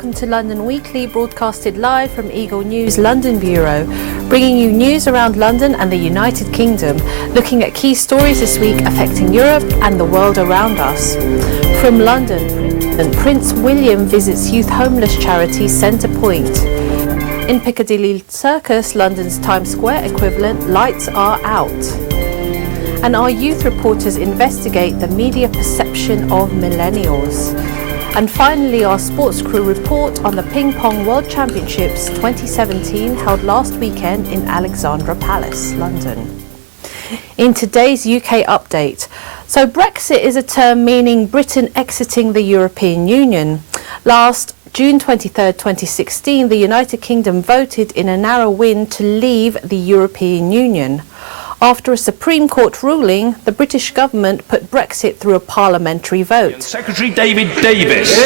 welcome to London Weekly, broadcasted live from Eagle News London Bureau, bringing you news around London and the United Kingdom, looking at key stories this week affecting Europe and the world around us. From London, Prince William visits youth homeless charity Centre Point. In Piccadilly Circus, London's Times Square equivalent, lights are out. And our youth reporters investigate the media perception of millennials. And finally, our sports crew report on the Ping Pong World Championships 2017 held last weekend in Alexandra Palace, London. In today's UK update, so Brexit is a term meaning Britain exiting the European Union. Last June 23, 2016, the United Kingdom voted in a narrow win to leave the European Union. After a Supreme Court ruling, the British government put Brexit through a parliamentary vote. Secretary David Davis.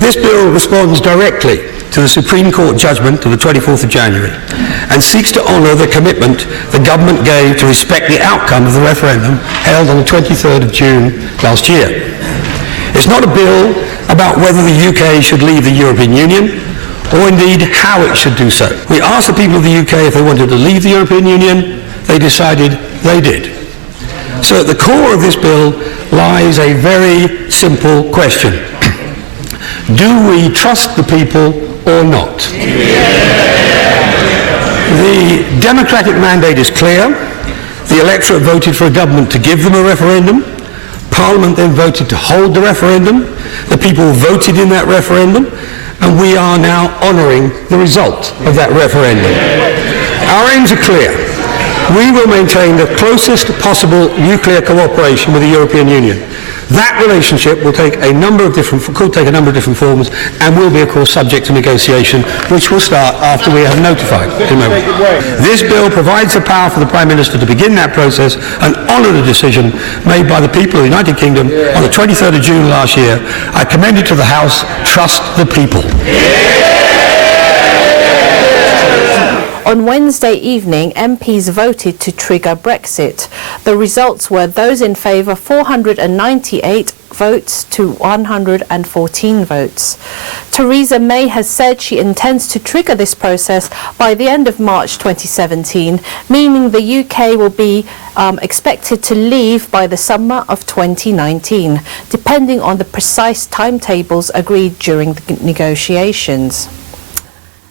This bill responds directly to the Supreme Court judgment of the 24th of January and seeks to honour the commitment the government gave to respect the outcome of the referendum held on the 23rd of June last year. It's not a bill about whether the UK should leave the European Union, or indeed how it should do so. We asked the people of the UK if they wanted to leave the European Union. They decided they did. So at the core of this bill lies a very simple question. Do we trust the people or not? The democratic mandate is clear. The electorate voted for a government to give them a referendum. Parliament then voted to hold the referendum. The people voted in that referendum. And we are now honouring the result of that referendum. Our aims are clear. We will maintain the closest possible nuclear cooperation with the European Union. That relationship will could take a number of different forms, and will be, of course, subject to negotiation, which will start after we have notified him. This bill provides the power for the Prime Minister to begin that process and honour the decision made by the people of the United Kingdom on the 23rd of June last year. I commend it to the House. Trust the people. On Wednesday evening, MPs voted to trigger Brexit. The results were those in favour 498 votes to 114 votes. Theresa May has said she intends to trigger this process by the end of March 2017, meaning the UK will be expected to leave by the summer of 2019, depending on the precise timetables agreed during the negotiations.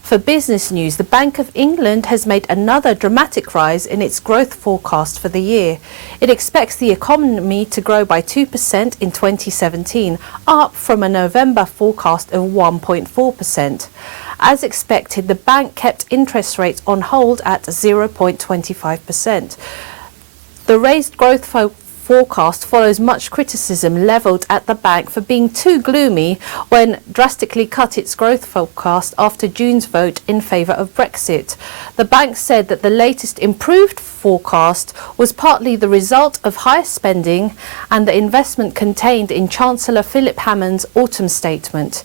For business news, the Bank of England has made another dramatic rise in its growth forecast for the year. It expects the economy to grow by 2% in 2017, up from a November forecast of 1.4%. As expected, the bank kept interest rates on hold at 0.25%. The raised growth forecast follows much criticism levelled at the bank for being too gloomy when drastically cut its growth forecast after June's vote in favour of Brexit. The bank said that the latest improved forecast was partly the result of higher spending and the investment contained in Chancellor Philip Hammond's autumn statement.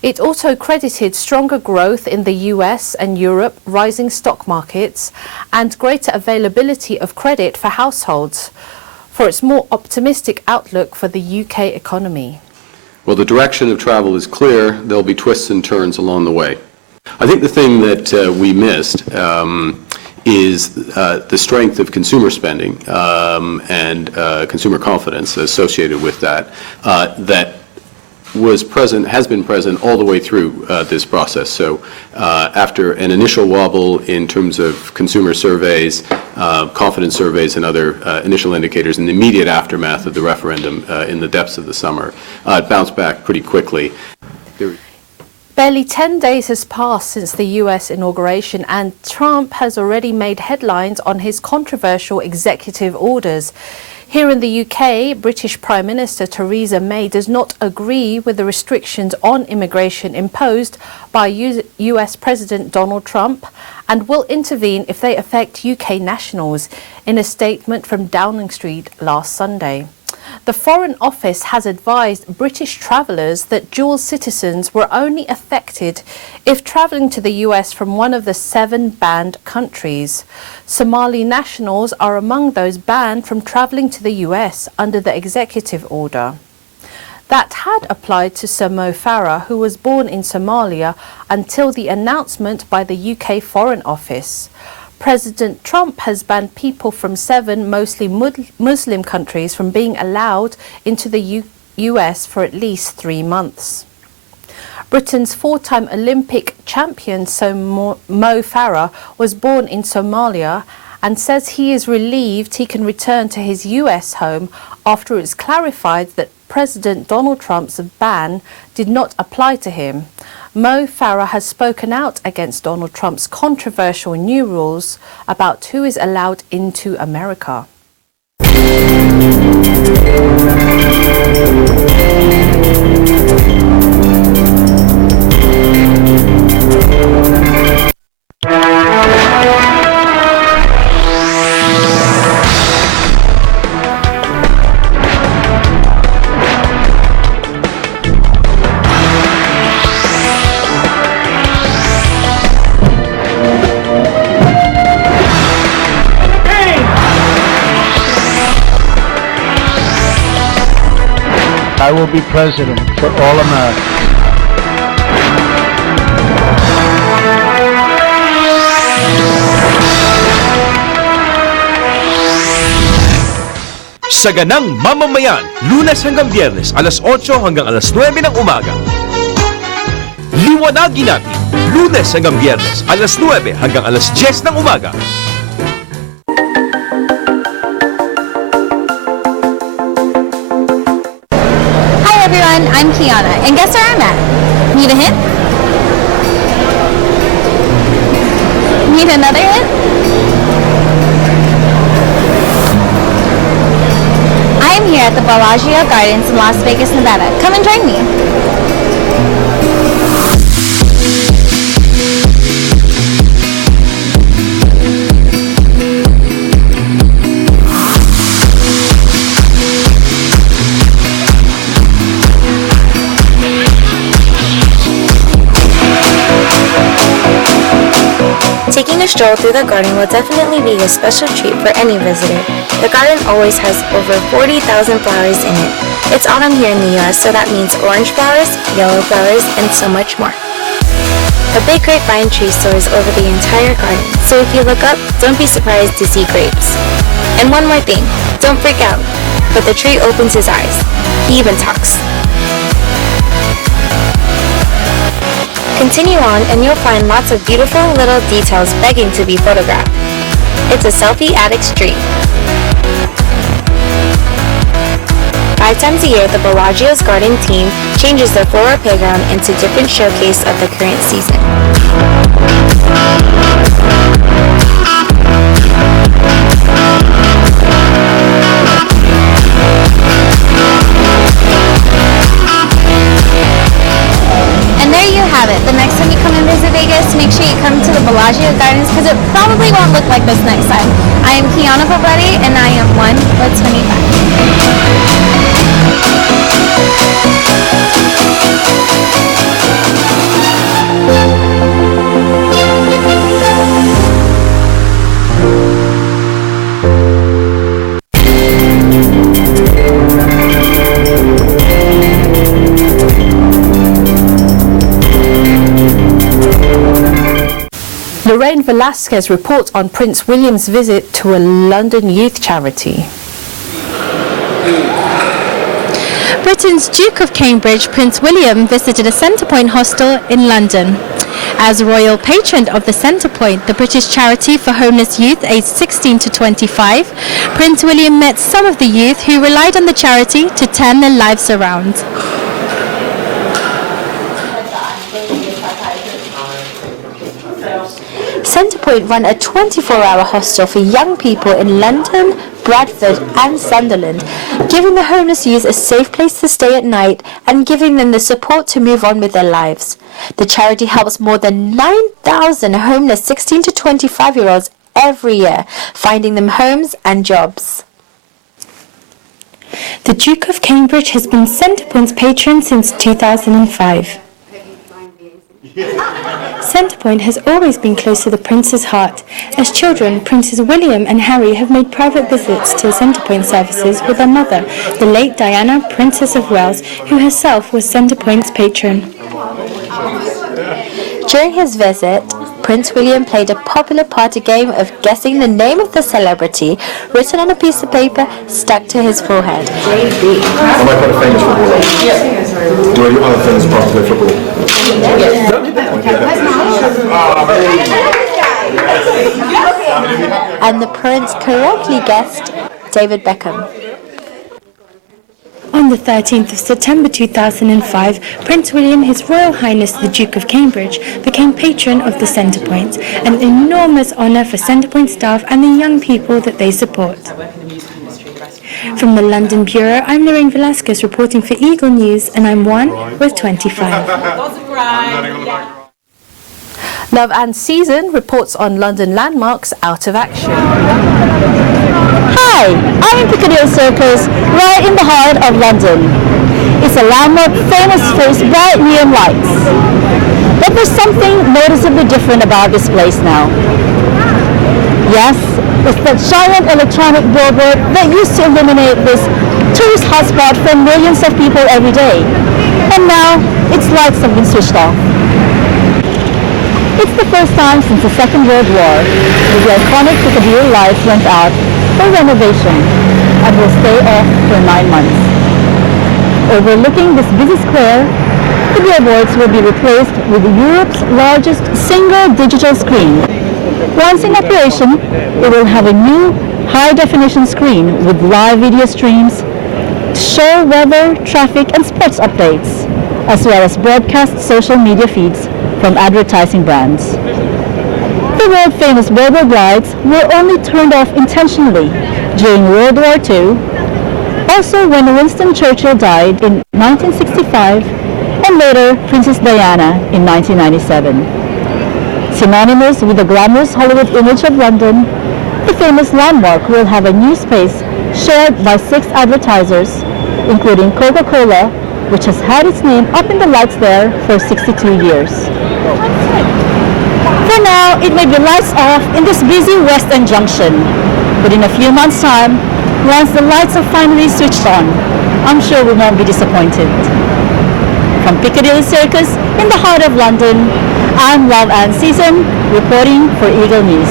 It also credited stronger growth in the US and Europe, rising stock markets, and greater availability of credit for households, for its more optimistic outlook for the UK economy. Well, the direction of travel is clear. There'll be twists and turns along the way. I think the thing that we missed is the strength of consumer spending and consumer confidence associated with that, that has been present all the way through this process. So after an initial wobble in terms of consumer surveys, confidence surveys and other initial indicators in the immediate aftermath of the referendum in the depths of the summer, it bounced back pretty quickly. Barely 10 days has passed since the US inauguration, and Trump has already made headlines on his controversial executive orders. Here in the UK, British Prime Minister Theresa May does not agree with the restrictions on immigration imposed by US President Donald Trump and will intervene if they affect UK nationals, in a statement from Downing Street last Sunday. The Foreign Office has advised British travellers that dual citizens were only affected if travelling to the US from one of the 7 banned countries. Somali nationals are among those banned from travelling to the US under the executive order. That had applied to Sir Mo Farah, who was born in Somalia, until the announcement by the UK Foreign Office. President Trump has banned people from 7 mostly Muslim countries from being allowed into the US for at least 3 months. Britain's 4-time Olympic champion Mo Farah was born in Somalia and says he is relieved he can return to his US home after it's clarified that President Donald Trump's ban did not apply to him. Mo Farah has spoken out against Donald Trump's controversial new rules about who is allowed into America. I will be president for all Americans. Saganang Mamamayan, Lunes hanggang Biyernes, alas 8 hanggang alas 9 ng umaga. Liwanagin natin, Lunes hanggang Biyernes, alas 9 hanggang alas 10 ng umaga. I'm Kiana, and guess where I'm at? Need a hint? Need another hint? I am here at the Bellagio Gardens in Las Vegas, Nevada. Come and join me. Taking a stroll through the garden will definitely be a special treat for any visitor. The garden always has over 40,000 flowers in it. It's autumn here in the US, so that means orange flowers, yellow flowers, and so much more. A big grapevine tree soars over the entire garden, so if you look up, don't be surprised to see grapes. And one more thing, don't freak out, but the tree opens his eyes. He even talks. Continue on and you'll find lots of beautiful little details begging to be photographed. It's a selfie addict's dream. 5 times a year, the Bellagio's garden team changes their floral playground into different showcase of the current season. The next time you come and visit Vegas, make sure you come to the Bellagio Gardens because it probably won't look like this next time. I am Kiana Pobretti and I am 1 foot 25. Lorraine Velasquez reports on Prince William's visit to a London youth charity. Britain's Duke of Cambridge, Prince William, visited a Centrepoint hostel in London. As royal patron of the Centrepoint, the British charity for homeless youth aged 16 to 25, Prince William met some of the youth who relied on the charity to turn their lives around. Centrepoint run a 24-hour hostel for young people in London, Bradford and Sunderland, giving the homeless youth a safe place to stay at night and giving them the support to move on with their lives. The charity helps more than 9,000 homeless 16 to 25-year-olds every year, finding them homes and jobs. The Duke of Cambridge has been Centrepoint's patron since 2005. Centrepoint has always been close to the Prince's heart. As children, Princes William and Harry have made private visits to Centrepoint services with their mother, the late Diana, Princess of Wales, who herself was Centrepoint's patron. During his visit, Prince William played a popular party game of guessing the name of the celebrity written on a piece of paper stuck to his forehead. Am I quite a famous footballer? Yeah. Do any other things apart from football? And the prince correctly guessed David Beckham. On the 13th of September 2005, Prince William, His Royal Highness the Duke of Cambridge, became patron of the Centrepoint, an enormous honour for Centrepoint staff and the young people that they support. From the London Bureau, I'm Lorraine Velasquez reporting for Eagle News, and I'm 1 with 25. Love and Season reports on London landmarks out of action. Hi, I'm in Piccadilly Circus, right in the heart of London. It's a landmark famous for its bright neon lights. But there's something noticeably different about this place now. Yes, it's that giant electronic billboard that used to illuminate this tourist hotspot for millions of people every day. And now, its lights have been switched off. It's the first time since the Second World War that the iconic Piccadilly lights went out for renovation and will stay off for 9 months. Overlooking this busy square, the billboards will be replaced with Europe's largest single digital screen. Once in operation, it will have a new high-definition screen with live video streams to show weather, traffic and sports updates, as well as broadcast social media feeds from advertising brands. The world-famous billboard lights were only turned off intentionally during World War II, also when Winston Churchill died in 1965, and later Princess Diana in 1997. Synonymous with the glamorous Hollywood image of London, the famous landmark will have a new space shared by 6 advertisers, including Coca-Cola, which has had its name up in the lights there for 62 years. For now, it may be lights off in this busy West End junction, but in a few months' time, once the lights are finally switched on, I'm sure we won't be disappointed. From Piccadilly Circus in the heart of London, I'm Love and Season, reporting for Eagle News.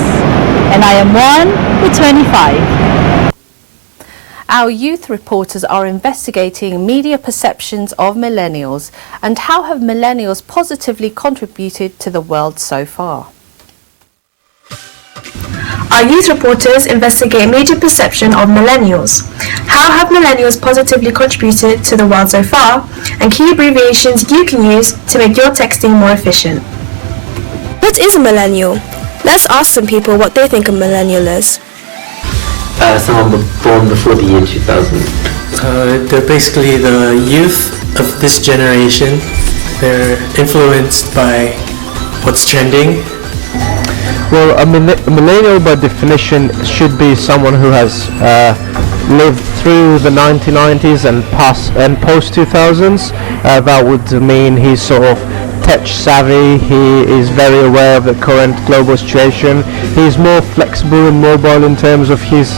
And I am 1 with 25. Our youth reporters are investigating media perceptions of millennials and how have millennials positively contributed to the world so far. Our youth reporters investigate media perception of millennials. How have millennials positively contributed to the world so far, and key abbreviations you can use to make your texting more efficient. What is a millennial? Let's ask some people what they think a millennial is. Someone born before the year 2000. They're basically the youth of this generation. They're influenced by what's trending. Well, a millennial by definition should be someone who has lived through the 1990s and post 2000s. That would mean he's sort of tech savvy, he is very aware of the current global situation, he's more flexible and mobile in terms of his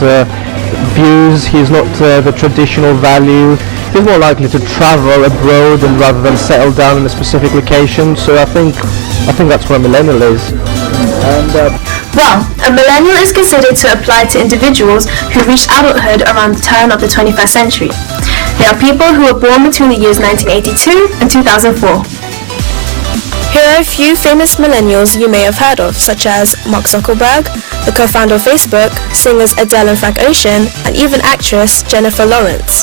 views, he's not the traditional value, he's more likely to travel abroad and rather than settle down in a specific location, so I think that's what a millennial is. Well, a millennial is considered to apply to individuals who reached adulthood around the turn of the 21st century. They are people who were born between the years 1982 and 2004. Here are a few famous millennials you may have heard of, such as Mark Zuckerberg, the co-founder of Facebook, singers Adele and Frank Ocean, and even actress Jennifer Lawrence.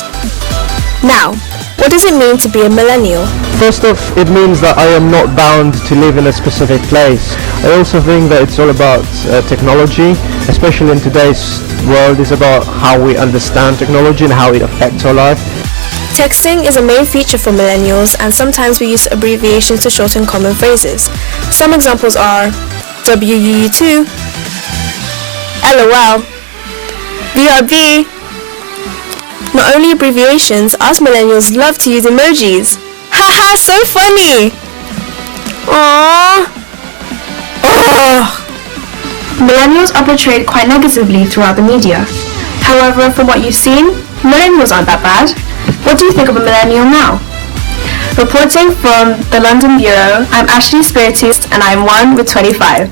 Now, what does it mean to be a millennial? First off, it means that I am not bound to live in a specific place. I also think that it's all about technology, especially in today's world. It's about how we understand technology and how it affects our life. Texting is a main feature for millennials, and sometimes we use abbreviations to shorten common phrases. Some examples are WUU2, LOL, BRB, Not only abbreviations, us millennials love to use emojis. Haha, so funny! Aww. Oh. Millennials are portrayed quite negatively throughout the media. However, from what you've seen, millennials aren't that bad. What do you think of a millennial now? Reporting from the London Bureau, I'm Ashley Spiritus and I'm 1 with 25.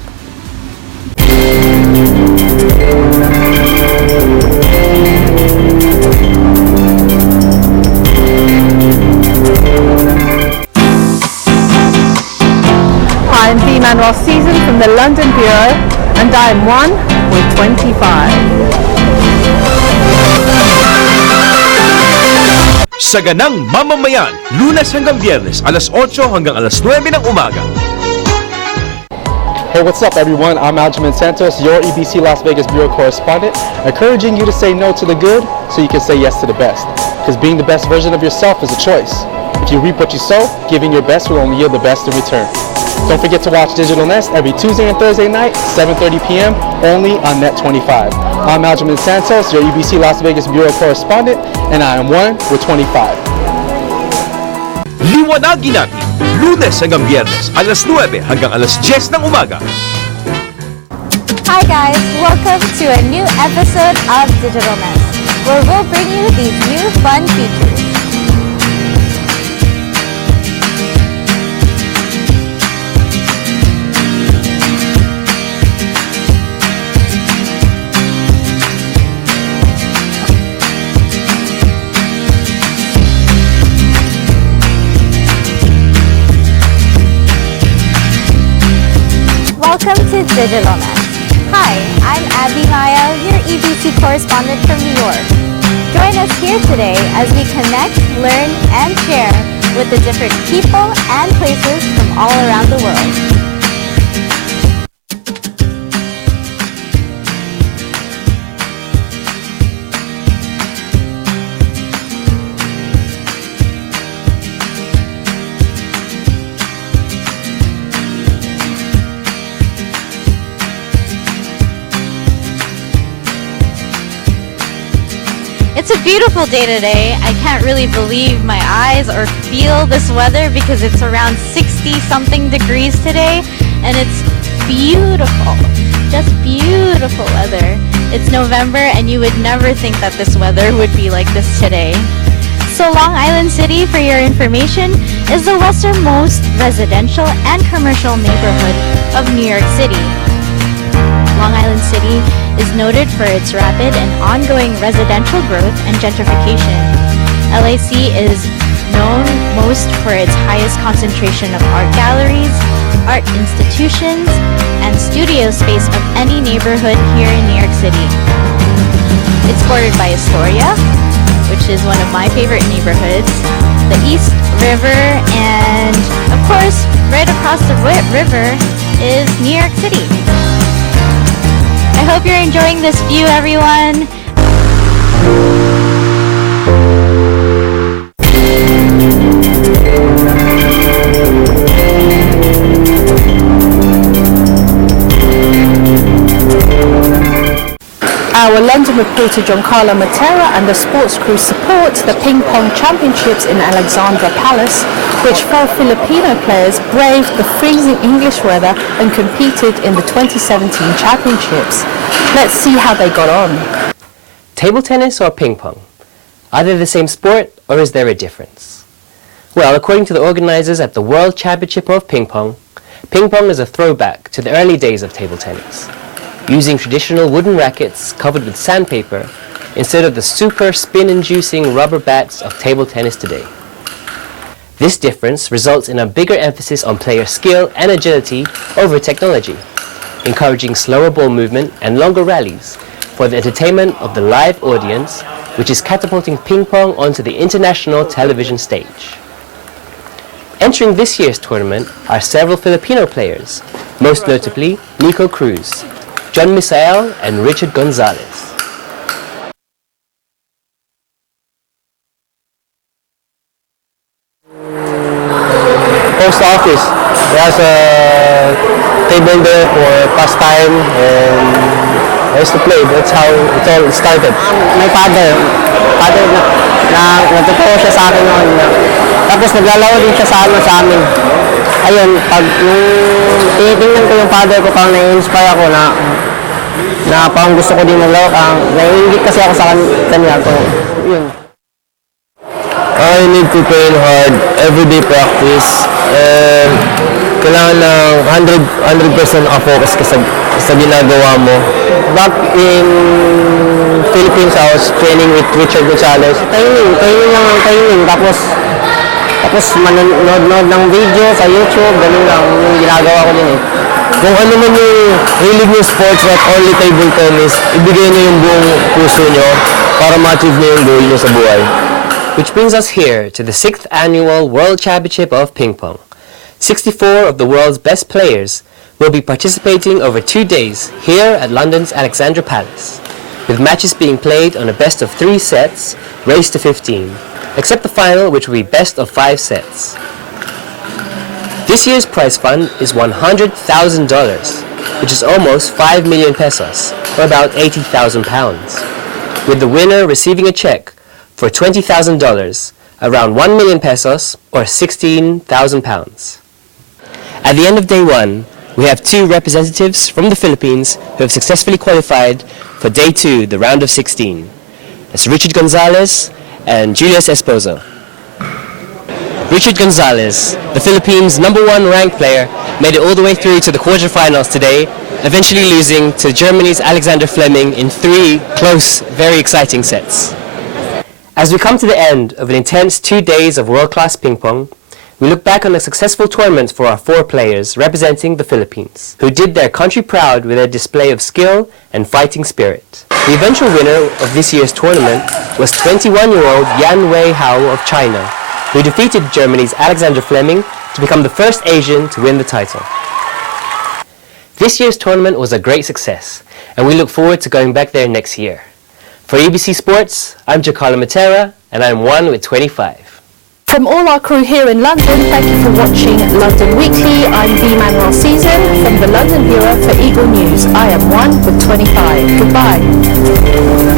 I'm the Manuel Season from the London Bureau, and I'm 1 with 25. Sa ganang mamamayan, Lunes hanggang Biyernes, alas 8 hanggang alas 9 ng umaga. Hey, what's up everyone? I'm Aljamain Santos, your EBC Las Vegas Bureau correspondent, encouraging you to say no to the good so you can say yes to the best. Because being the best version of yourself is a choice. If you reap what you sow, giving your best will only yield the best in return. Don't forget to watch Digital Nest every Tuesday and Thursday night, 7:30 p.m. only on Net 25. I'm Aljamain Santos, your EBC Las Vegas Bureau correspondent, and I am 1 with 25. Liwanagin natin, Lunes hanggang Biyernes, alas 9 hanggang alas 10 ng umaga. Hi guys, welcome to a new episode of Digital Nest, where we'll bring you these new fun features. Welcome to Digital Nest. Hi, I'm Abby Maya, your EBC correspondent from New York. Join us here today as we connect, learn, and share with the different people and places from all around the world. It's a beautiful day today. I can't really believe my eyes or feel this weather because it's around 60-something degrees today and it's beautiful. Just beautiful weather. It's November and you would never think that this weather would be like this today. So Long Island City, for your information, is the westernmost residential and commercial neighborhood of New York City. Long Island City is noted for its rapid and ongoing residential growth and gentrification. LAC is known most for its highest concentration of art galleries, art institutions, and studio space of any neighborhood here in New York City. It's bordered by Astoria, which is one of my favorite neighborhoods, the East River, and of course, right across the river is New York City. I hope you're enjoying this view, everyone. Our London reporter Giancarlo Matera and the sports crew support the Ping Pong Championships in Alexandra Palace, which 4 Filipino players braved the freezing English weather and competed in the 2017 championships. Let's see how they got on. Table tennis or ping pong? Are they the same sport or is there a difference? Well, according to the organizers at the World Championship of Ping Pong is a throwback to the early days of table tennis, using traditional wooden rackets covered with sandpaper instead of the super spin-inducing rubber bats of table tennis today. This difference results in a bigger emphasis on player skill and agility over technology, encouraging slower ball movement and longer rallies for the entertainment of the live audience, which is catapulting ping pong onto the international television stage. Entering this year's tournament are several Filipino players, most notably Nico Cruz, John Misael, and Richard Gonzalez. Post office. It has a table there for pastime, and I used to play. That's how it all started. My father father na nagtuturo siya sa akin noon. Tapos naglalaro din siya sa amin. Ayun, pag tinitingnan ko yung father ko, parang na-inspire ako na parang gusto ko din maglaro. Naiingit kasi ako sa kanya. So, yun. I need to train hard, everyday practice, and kailangan ng 100% focus ka sa ginagawa mo. Back in Philippines, I was training with Richard Gonzalez. Training. Tapos manonood ng video sa YouTube, ganun lang yung ginagawa ko din eh. Kung ano man yung hilig ng sports, not only table tennis, ibigay niyo yung buong puso niyo para ma-achieve niyo yung goal niyo sa buhay. Which brings us here to the 6th annual World Championship of Ping Pong. 64 of the world's best players will be participating over 2 days here at London's Alexandra Palace, with matches being played on a best of 3 sets, race to 15, except the final, which will be best of 5 sets. This year's prize fund is $100,000, which is almost 5 million pesos, or about 80,000 pounds, with the winner receiving a check for $20,000, around 1 million pesos, or 16,000 pounds. At the end of day 1, we have 2 representatives from the Philippines who have successfully qualified for day 2, the round of 16. That's Richard Gonzalez and Julius Esposo. Richard Gonzalez, the Philippines' #1 ranked player, made it all the way through to the quarterfinals today, eventually losing to Germany's Alexander Fleming in 3 close, very exciting sets. As we come to the end of an intense 2 days of world-class ping pong, we look back on a successful tournament for our 4 players representing the Philippines, who did their country proud with their display of skill and fighting spirit. The eventual winner of this year's tournament was 21-year-old Yan Wei Hao of China, who defeated Germany's Alexander Fleming to become the first Asian to win the title. This year's tournament was a great success, and we look forward to going back there next year. For EBC Sports, I'm Giancarlo Matera, and I'm 1 with 25. From all our crew here in London, thank you for watching London Weekly. I'm B. Manuel Season from the London Bureau for Eagle News. I am 1 with 25. Goodbye.